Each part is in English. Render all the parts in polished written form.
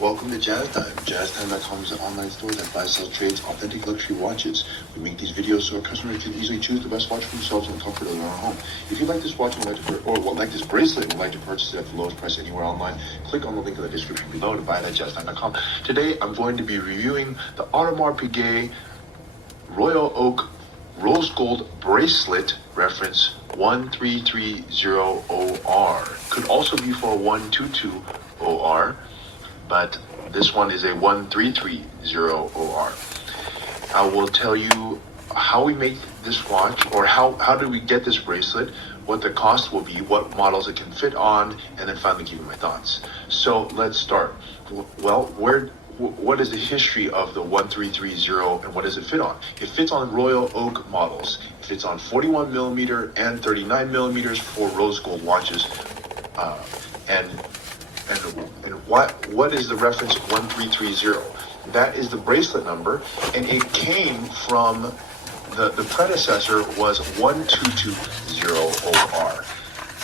Welcome to Jazz Time. JazzTime.com is an online store that buys, sells, trades authentic luxury watches. We make these videos so our customers can easily choose the best watch for themselves in the comfort of their own home. If you like this watch like this bracelet and would like to purchase it at the lowest price anywhere online, click on the link in the description below to buy it at JazzTime.com. Today, I'm going to be reviewing the Audemars Piguet Royal Oak Rose Gold Bracelet reference 1330OR. Could also be for 122OR. But this one is a 1330OR. I will tell you how we make this watch, or how do we get this bracelet, what the cost will be, what models it can fit on, and then finally give you my thoughts. So let's start. Well, what is the history of the 1330 and what does it fit on? It fits on Royal Oak models. It fits on 41 millimeter and 39 millimeters for rose gold watches. And what is the reference 1330? That is the bracelet number, and it came from the predecessor was 1220OR.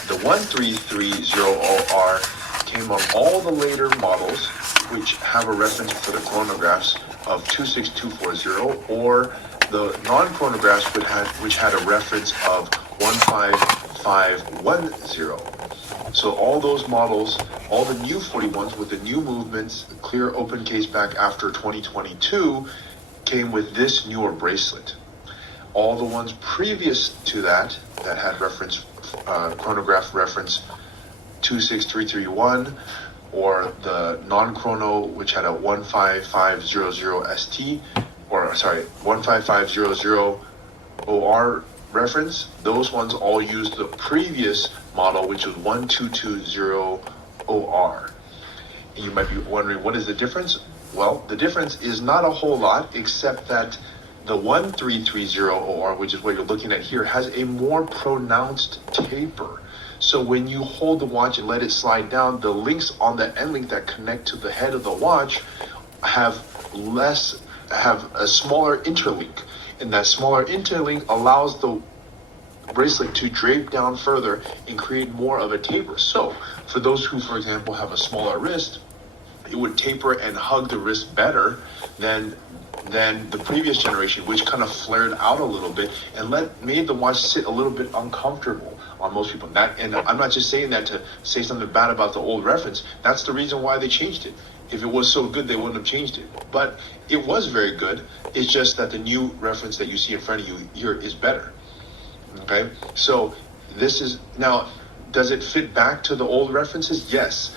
The 1330OR came on all the later models, which have a reference for the chronographs of 26240, or the non-chronographs which had a reference of 15510. So all those models, all the new 41s with the new movements, clear open case back after 2022, came with this newer bracelet. All the ones previous to that had reference, chronograph reference 26331, or the non-chrono, which had a 15500 15500OR reference, those ones all used the previous model, which was 1220OR. And you might be wondering, what is the difference? Well, the difference is not a whole lot, except that the 1330OR, which is what you're looking at here, has a more pronounced taper. So when you hold the watch and let it slide down, the links on the end link that connect to the head of the watch have a smaller interlink. And that smaller interlink allows the bracelet to drape down further and create more of a taper. So for those who, for example, have a smaller wrist, it would taper and hug the wrist better than the previous generation, which kind of flared out a little bit and made the watch sit a little bit uncomfortable on most people. And I'm not just saying that to say something bad about the old reference. That's the reason why they changed it. If it was so good, they wouldn't have changed it. But it was very good. It's just that the new reference that you see in front of you here is better. Okay, so this is now. Does it fit back to the old references? Yes.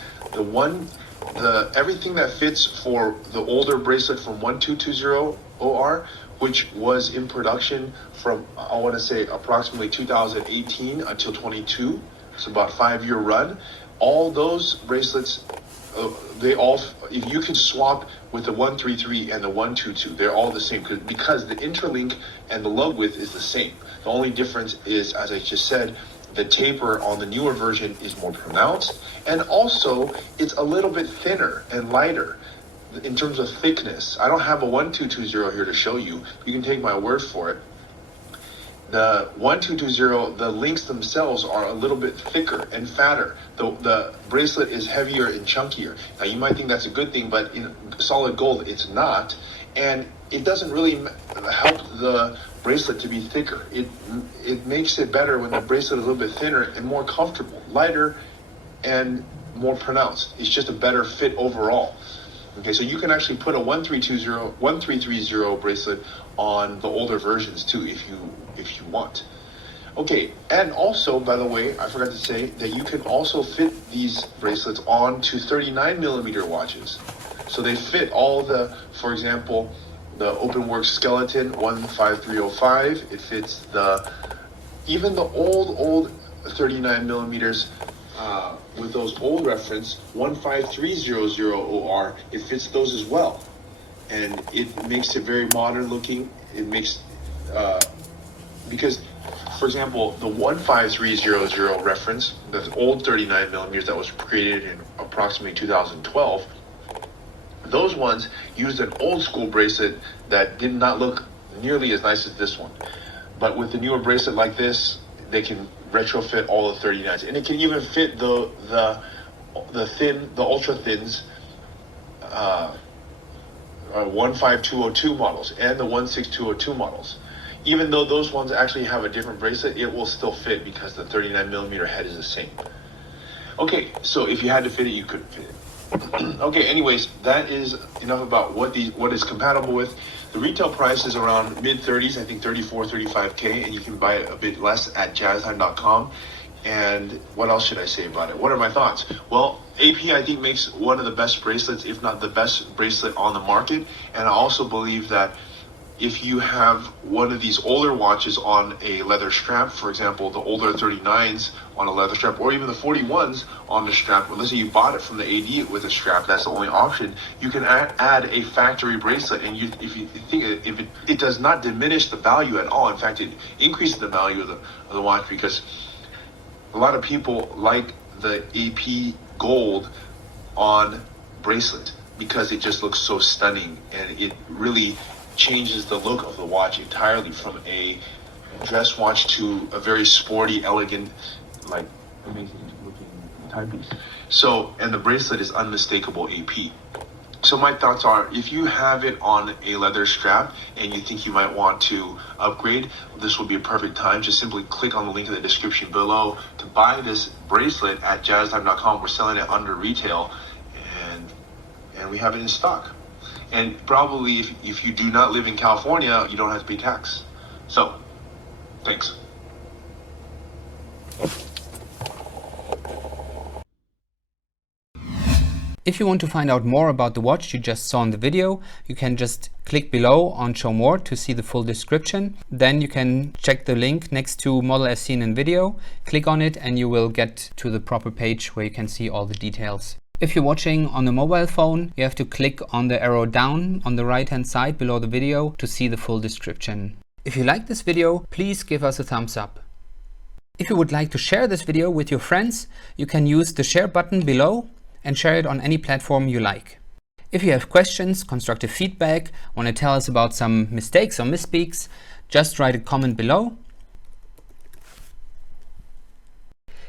Everything that fits for the older bracelet from 1220OR, which was in production from, I want to say, approximately 2018 until 22. It's about a 5-year run. All those bracelets, if you can swap with the 133 and the 122, they're all the same because the interlink and the lug width is the same. The only difference is, as I just said, the taper on the newer version is more pronounced, and also it's a little bit thinner and lighter in terms of thickness. I don't have a 1220 here to show you. You can take my word for it. The 1220, the links themselves are a little bit thicker and fatter. The bracelet is heavier and chunkier. Now you might think that's a good thing, but in solid gold, it's not. And it doesn't really help the bracelet to be thicker. It makes it better when the bracelet is a little bit thinner and more comfortable, lighter and more pronounced. It's just a better fit overall. Okay, so you can actually put a 1330 bracelet on the older versions too, if you want. Okay, and also, by the way, I forgot to say that you can also fit these bracelets onto 39 millimeter watches. So they fit all for example, the OpenWorks Skeleton 15305. It fits even the old 39 millimeters with those old reference 15300OR. It fits those as well, and it makes it very modern looking. It makes because, for example, the 15300 reference, the old 39 millimeters that was created in approximately 2012. Those ones used an old school bracelet that did not look nearly as nice as this one. But with the newer bracelet like this, they can retrofit all the 39s, and it can even fit the ultra thins 15202 models and the 16202 models. Even though those ones actually have a different bracelet, it will still fit because the 39mm head is the same. Okay, so if you had to fit it, you couldn't fit it. Okay, anyways, that is enough about what is compatible with. The retail price is around mid-30s, I think 34, 35K, and you can buy it a bit less at jazztime.com. And what else should I say about it? What are my thoughts? Well, AP, I think, makes one of the best bracelets, if not the best bracelet on the market. And I also believe that if you have one of these older watches on a leather strap, for example, the older 39s on a leather strap, or even the 41s on the strap, let's say you bought it from the AD with a strap, that's the only option, you can add a factory bracelet. And if it does not diminish the value at all. In fact, it increases the value of the watch, because a lot of people like the AP gold on bracelet because it just looks so stunning, and it really changes the look of the watch entirely from a dress watch to a very sporty, elegant, like amazing looking timepiece. So, and the bracelet is unmistakable AP. So my thoughts are, if you have it on a leather strap and you think you might want to upgrade, this will be a perfect time. Just simply click on the link in the description below to buy this bracelet at jazztime.com. We're selling it under retail, and we have it in stock. And probably if you do not live in California, you don't have to pay tax. So, thanks. If you want to find out more about the watch you just saw in the video, you can just click below on Show More to see the full description. Then you can check the link next to Model as seen in video, click on it, and you will get to the proper page where you can see all the details. If you're watching on a mobile phone, you have to click on the arrow down on the right hand side below the video to see the full description. If you like this video, please give us a thumbs up. If you would like to share this video with your friends, you can use the share button below and share it on any platform you like. If you have questions, constructive feedback, want to tell us about some mistakes or misspeaks, just write a comment below.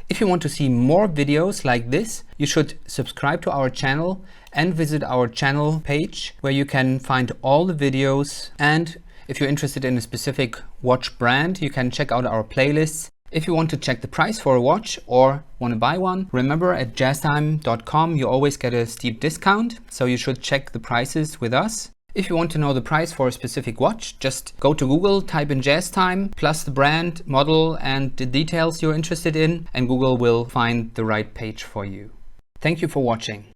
If you want to see more videos like this, you should subscribe to our channel and visit our channel page where you can find all the videos. And if you're interested in a specific watch brand, you can check out our playlists. If you want to check the price for a watch or want to buy one, remember at jazztime.com you always get a steep discount, so you should check the prices with us. If you want to know the price for a specific watch, just go to Google, type in JazzTime, plus the brand, model, and the details you're interested in, and Google will find the right page for you. Thank you for watching.